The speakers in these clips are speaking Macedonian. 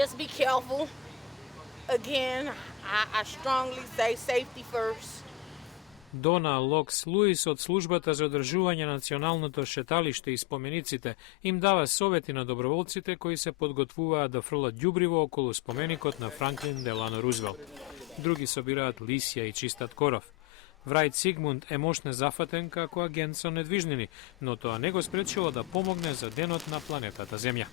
just be careful. Again, I strongly say safety first. Дона Локс Луис од службата за одржување на националното шеталиште и спомениците им дава совети на доброволците кои се подготвуваат да фрлат ѓубриво околу споменикот на Франклин Делано Рузвелт. Други собираат лисја и чистат коров. Врајд Сигмунд е мошне зафатен како агент со недвижнини, но тоа не го спречило да помогне за денот на планетата Земја.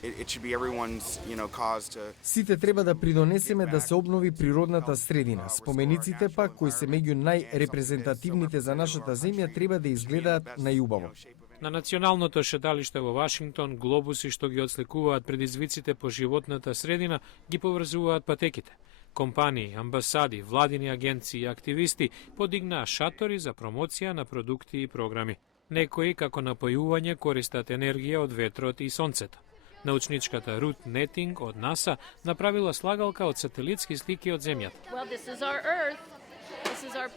Сите треба да придонесеме да се обнови природната средина. Спомениците пак, кои се меѓу најрепрезентативните за нашата земја, треба да изгледаат најубаво. На националното шеталиште во Вашингтон глобуси што ги отсликуваат предизвиците по животната средина ги поврзуваат патеките. Компании, амбасади, владини агенции и активисти подигнаа шатори за промоција на продукти и програми. Некои, како напојување, користат енергија од ветрот и сонцето. Научничката Рут Нетинг од НАСА направила слагалка од сателитски слики од Земјата.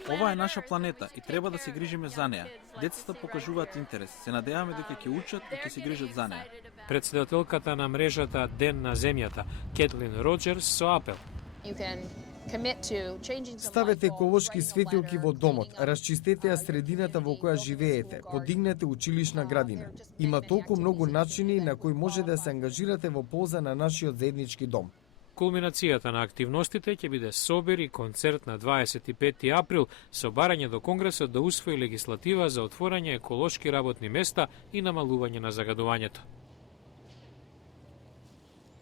Ова е наша планета и треба да се грижиме за неа. Децата покажуваат интерес. Се надеваме дека ќе учат и ќе се грижат за неа. Председателката на мрежата Ден на Земјата, Кетлин Роџерс, со апел. Ставете еколошки светилки во домот, расчистете ја средината во која живеете, подигнете училишна градина. Има толку многу начини на кои може да се ангажирате во полза на нашиот заеднички дом. Кулминацијата на активностите ќе биде собир и концерт на 25 април со барање до Конгресот да усвои легислатива за отворање еколошки работни места и намалување на загадувањето.